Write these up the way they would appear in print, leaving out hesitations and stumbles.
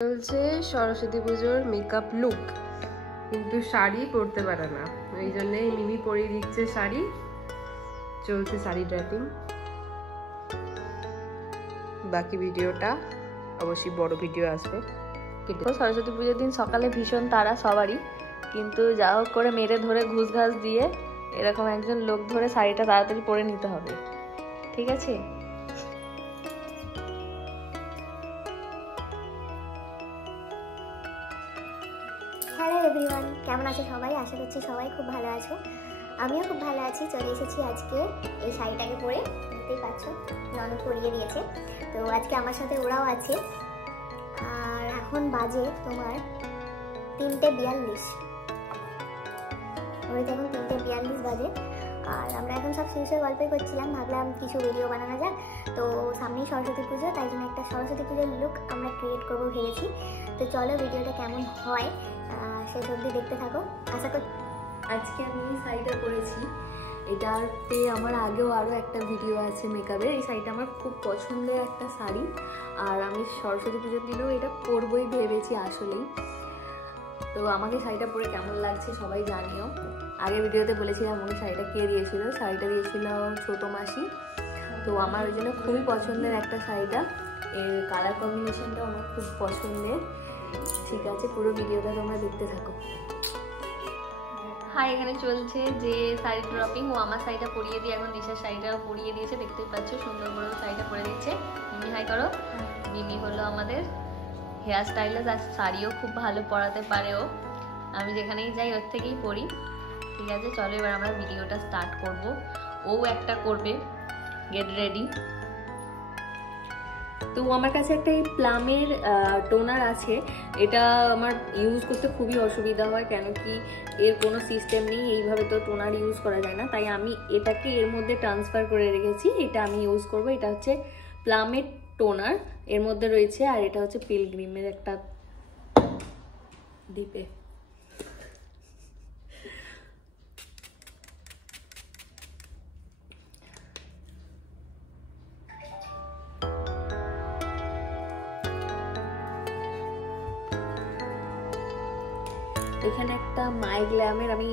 চলছে সরস্বতী পুজোর makeup look, কিন্তু শাড়ি পরতে পারে না, ওই জন্যই মিমি পরিয়ে দিচ্ছে শাড়ি। চলছে শাড়ি ড্রেপিং। বাকি ভিডিওটা অবশ্যই বড় ভিডিও আসবে। সরস্বতী পুজোর দিন সকালে ভীষণ তাড়া সবারই, কিন্তু যা হোক করে মেরে ধরে ঘুষ ঘাস দিয়ে এরকম একজন লোক ধরে শাড়িটা তাড়াতাড়ি পরে নিতে হবে, ঠিক আছে? হ্যালো এভরিওয়ান, কেমন আছো সবাই? আশা করছি সবাই খুব ভালো আছো। আমিও খুব ভালো আছি। চলে এসেছি আজকে এই শাড়িটাকে পরে, দেখতেই পাচ্ছ ননদ পরিয়ে দিয়েছে। তো আজকে আমার সাথে ওরাও আছে। আর এখন বাজে তোমার 3:42, ওইটা এখন 3:42 বাজে। আর আমরা এখন সব শুয়ে গল্পই করছিলাম, ভাবলাম কিছু ভিডিও বানানো যাক। তো সামনেই সরস্বতী পুজো, তাই জন্য একটা সরস্বতী পুজোর লুক আমরা ক্রিয়েট করবো ভেবেছি। তো চলো ভিডিওটা কেমন হয় শেষ অবধি দেখতে থাকো। আশা করি আজকে আমি এই শাড়িটা পরেছি, এটাতে আমার আগেও আরও একটা ভিডিও আছে মেকআপের। এই শাড়িটা আমার খুব পছন্দের একটা শাড়ি, আর আমি সরস্বতী পুজোর দিনেও এটা পরবই ভেবেছি আসলেই। তো আমাকে শাড়িটা পরে কেমন লাগছে সবাই জানিও। আগের ভিডিওতে বলেছিলাম আমাকে শাড়িটা কে দিয়েছিল, শাড়িটা দিয়েছিল ছোটো মাসি। তো আমার ওই জন্য খুবই পছন্দের একটা শাড়িটা, এর কালার কম্বিনেশনটাও আমার খুব পছন্দের। ঠিক আছে, পুরো ভিডিওটা তোমরা দেখতে থাকো। হাই, এখানে চলছে যে শাড়ি ড্রপিং। ও আমার শাড়িটা পরিয়ে দিয়ে এখন দিশার শাড়িটাও পরিয়ে দিয়েছে, দেখতেই পাচ্ছ সুন্দর করে শাড়িটা পরে দিচ্ছে। মিমি হাই করো। মিমি হলো আমাদের হেয়ার স্টাইলিস্ট, আর শাড়িও খুব ভালো পরাতে পারে ও। আমি যেখানেই যাই ওর থেকেই পরি। ঠিক আছে, চলো এবার আমরা ভিডিওটা স্টার্ট করব। ও একটা করবে, গেট রেডি। তো আমার কাছে একটা এই প্লামের টোনার আছে, এটা আমার ইউজ করতে খুবই অসুবিধা হয়, কেন কি এর কোনো সিস্টেম নেই, এইভাবে তো টোনার ইউজ করা যায় না। তাই আমি এটাকে এর মধ্যে ট্রান্সফার করে রেখেছি, এটা আমি ইউজ করব। এটা হচ্ছে প্লামের টোনার, এর মধ্যে রয়েছে। আর এটা হচ্ছে পিলগ্রিমের একটা ডিপে। এখানে একটা মাই গ্ল্যামের আমি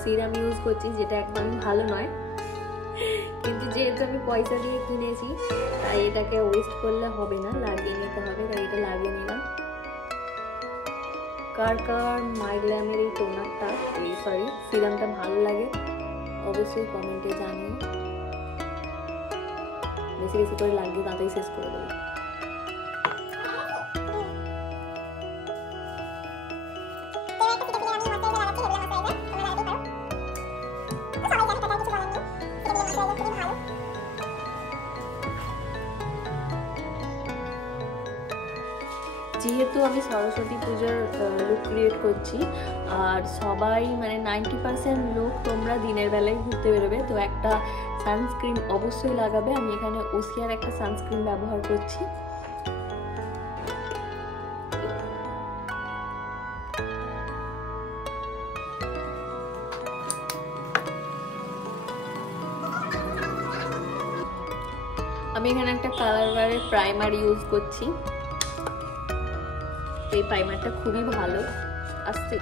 সিরাম ইউজ করছি, যেটা একদমই ভালো নয়, কিন্তু যেহেতু আমি পয়সা দিয়ে কিনেছি তাই এটাকে ওয়েস্ট করলে হবে না, লাগিয়ে নিতে হবে। তাই এটা লাগিয়ে নিলাম। কার কার মাই গ্ল্যামের এই টোনারটা, সিরামটা ভালো লাগে অবশ্যই কমেন্টে জানিও। বেশি বেশি করে লাগিয়ে তাড়াতাড়ি শেষ করে দেবো। যেহেতু আমি সরস্বতী পুজোর লুক ক্রিয়েট করছি, আর সবাই মানে 90% লোক তোমরা দিনের বেলায় ঘুরতে বেরোবে, তো একটা সানস্ক্রিন অবশ্যই লাগাবে। আমি এখানে ওসিয়ার একটা সানস্ক্রিন ব্যবহার করছি। আমি এখানে একটা কালারবারের প্রাইমার ইউজ করছি, এই প্রাইমারটা খুবই ভালো আসছে।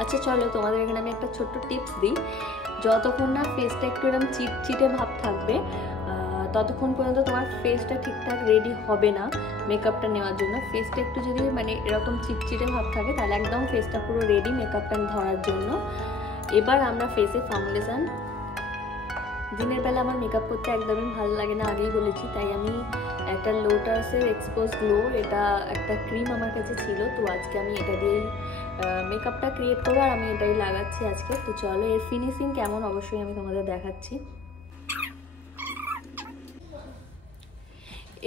আচ্ছা চলো, তোমাদের এখানে আমি একটা ছোট্ট টিপস দিই। যতক্ষণ না ফেসটা একটু এরকম চিটচিটে ভাব থাকবে, ততক্ষণ পর্যন্ত তোমার ফেসটা ঠিকঠাক রেডি হবে না মেকআপটা নেওয়ার জন্য। ফেসটা একটু যদি মানে এরকম চিটচিটে ভাব থাকে, তাহলে একদম ফেসটা পুরো রেডি মেকআপটা ধরার জন্য। এবার আমরা ফেসে ফাউন্ডেশন, দিনের বেলা আমার মেকআপ করতে একদমই ভালো লাগে না, আগেই বলেছি। তাই আমি একটা লোটাসের এক্সপোজ গ্লো, এটা একটা ক্রিম আমার কাছে ছিল, তো আজকে আমি এটা দিয়েই মেকআপটা ক্রিয়েট করবো, আর আমি এটাই লাগাচ্ছি আজকে। তো চলো এর ফিনিশিং কেমন অবশ্যই আমি তোমাদের দেখাচ্ছি।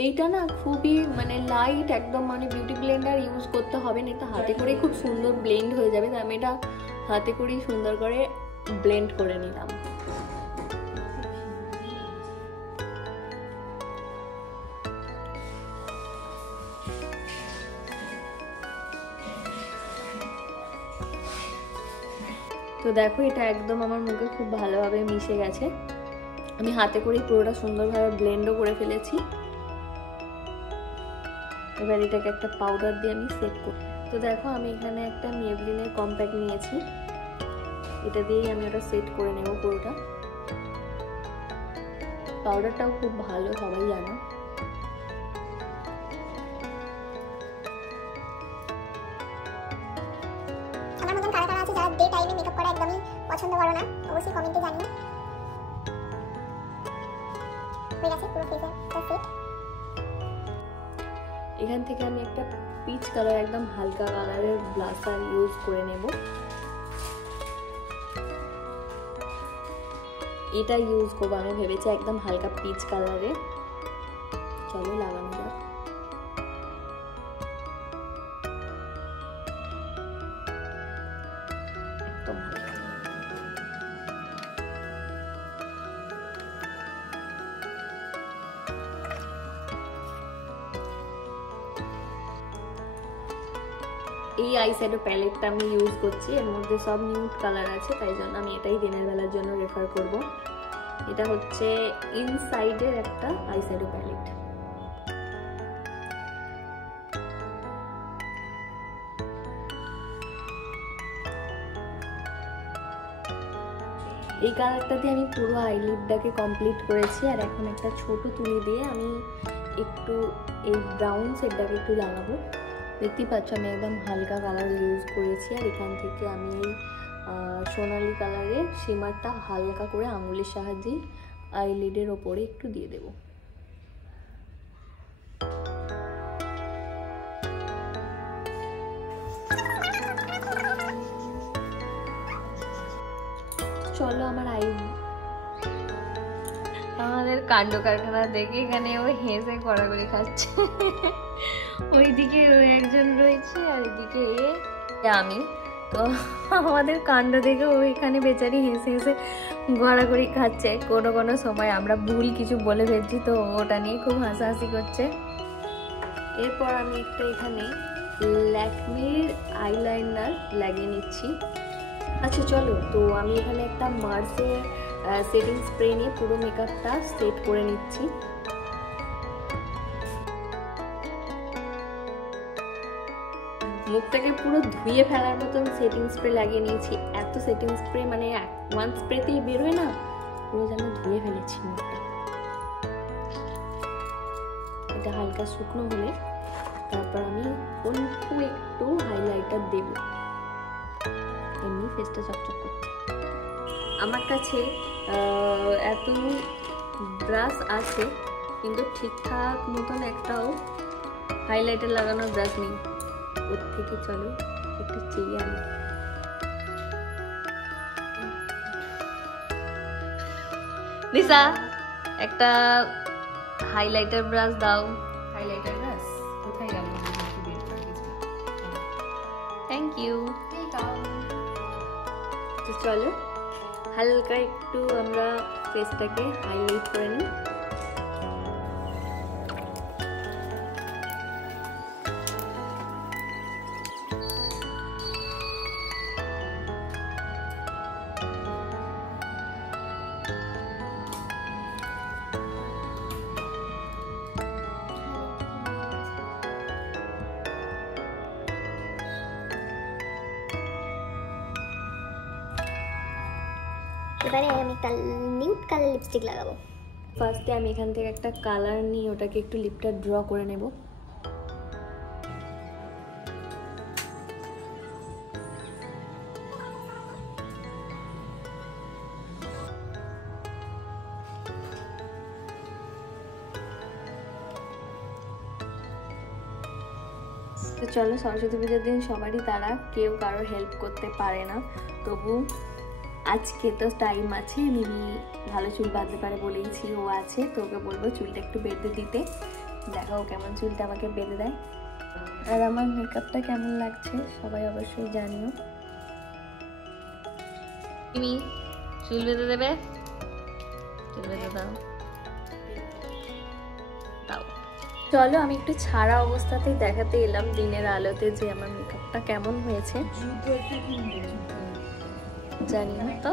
এইটা না খুবই মানে লাইট একদম, মানে বিউটি ব্লেন্ডার ইউজ করতে হবে না, এটা হাতে করেই খুব সুন্দর ব্লেন্ড হয়ে যাবে। তাই আমি এটা হাতে করেই সুন্দর করে ব্লেন্ড করে নিলাম। তো দেখো এটা একদম আমার মুখে খুব ভালোভাবে মিশে গেছে। আমি হাতে করেই পুরোটা সুন্দরভাবে ব্লেন্ডও করে ফেলেছি। এবার এটাকে একটা পাউডার দিয়ে আমি সেট করি। তো দেখো আমি এখানে একটা মেবলিনের কম্প্যাক্ট নিয়েছি, এটা দিয়েই আমি ওটা সেট করে নেব পুরোটা। পাউডারটাও খুব ভালো, সবাই জানো। আমার মতন কারা কারা আছে যারা ডে টাইমে মেকআপ করা একদমই পছন্দ করো না, অবশ্যই কমেন্টে জানিও। হয়ে গেছে পুরো ফেসে সেট। এখান থেকে আমি একটা পিচ কালার, একদম হালকা কালারের ব্লাশার ইউজ করে নেব। এটা ইউজ করবো আমি ভেবেছি, একদম হালকা পিচ কালারে। চলো লাগানো যাক। একদম হালকা। এই আইশ্যাডো প্যালেটটা আমি ইউজ করছি, এর মধ্যে সব নিউড কালার আছে, তাই জন্য আমি এটাই দিনের বেলার জন্য রেফার করব। এটা হচ্ছে ইনসাইডের একটা আইশ্যাডো প্যালেট। এই কালারটা দিয়ে আমি পুরো আইলিডটাকে কমপ্লিট করেছি। আর এখন একটা ছোট তুলি দিয়ে আমি একটু এই ব্রাউন শেডটাকে একটু লাগাবো। দেখতেই পাচ্ছ আমি একদম হালকা কালার ইউজ করেছি। আর এখান থেকে আমি এই সোনালি কালারের শিমারটা হালকা করে আঙুলের সাহায্যে আইলিডের ওপরে একটু দিয়ে দেব। চলো আমাদের কাণ্ড কারখানা দেখে এখানে ও হেসে গড়াগড়ি খাচ্ছে। ওইদিকে ও একজন রয়েছে আর এদিকে আমি। তো আমাদের কাণ্ড দেখে ও এখানে বেচারি হেসে হেসে গড়াগড়ি খাচ্ছে। কোনো কোনো সময় আমরা ভুল কিছু বলে ফেলছি, তো ওটা নিয়ে খুব হাসাহাসি করছে। এরপর আমি একটা এখানে ল্যাকমির আইলাইনার লাগিয়ে নিচ্ছি। আচ্ছা চলো, তো আমি এখানে একটা মার্সের সেটিং স্প্রে নিয়ে পুরো মেকআপটা সেট করে নিচ্ছি। মুখটাকে পুরো ধুয়ে ফেলার মতন সেটিং স্প্রে লাগিয়ে নিয়েছি। এত সেটিং স্প্রে মানে ওয়ান স্প্রেতেই বেরোয় না, পুরো যেন ধুয়ে ফেলেছি মুখটা। এটা হালকা শুকনো হলে তারপর আমি অল্প একটু হাইলাইটার দেব। এমনি ফেসটা চকচক করছে। আমার কাছে এত ব্রাশ আছে, কিন্তু ঠিকঠাক মতন একটাও হাইলাইটার লাগানোর ব্রাশ নেই। ওর থেকে চলো একটু চেয়ে আনি। নিশা একটা হাইলাইটার ব্রাশ দাও। হাইলাইটার ব্রাশ কোথায় গেল? Thank you. তো চলো হালকা একটু আমরা ফেসটাকে হাইলাইট করে নিই। এবারে আমি একটা নিউড কালার লিপস্টিক লাগাবো। ফার্স্টে আমি এখান থেকে একটা কালার নিয়ে ওটাকে একটু লিপটা ড্র করে নেব। তো চলো, সরস্বতী পুজোর দিন সবারই তারা, কেউ কারোর হেল্প করতে পারে না, তবু আজকে তো টাইম আছে। মিমি ভালো চুল বাঁধতে পারে বলেইছি, ও আছে, তো ওকে বলবো চুলটা একটু বেঁধে দিতে। দেখাও কেমন চুলটা আমাকে বেঁধে দেয়। আর আমার মেকআপটা কেমন লাগছে সবাই অবশ্যই জানিও। মিমি চুল বেঁধে দেবে? চুল বেঁধে দাও। চলো আমি একটু ছাড়া অবস্থাতেই দেখাতে এলাম দিনের আলোতে যে আমার মেকআপটা কেমন হয়েছে। জানি না তো।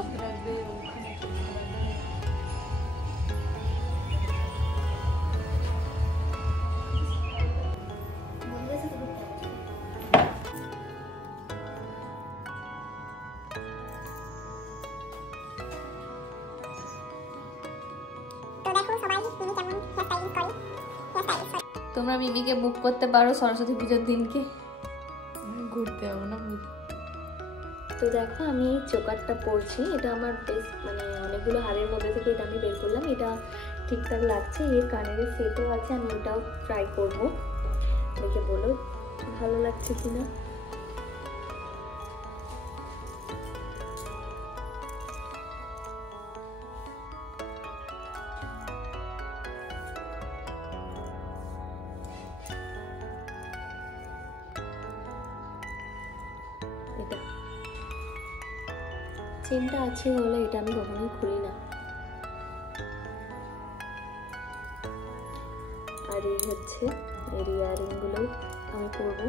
তোমরা মিমিকে বুক করতে পারো সরস্বতী পুজোর দিনকে, ঘুরতে যাবো না। তো দেখো আমি এই চোকারটা পরছি, এটা আমার বেশ মানে অনেকগুলো হারের মধ্যে থেকে এটা আমি বের করলাম, এটা ঠিকঠাক লাগছে। এর কানের সেটও আছে, আমি ওটাও ট্রাই করব, দেখে বলো ভালো লাগছে কিনা। এটা চেনটা আছে বলে এটা আমি কখনোই খুলি না। আর এই হচ্ছে এর ইয়ারিংগুলো আমি পরবো।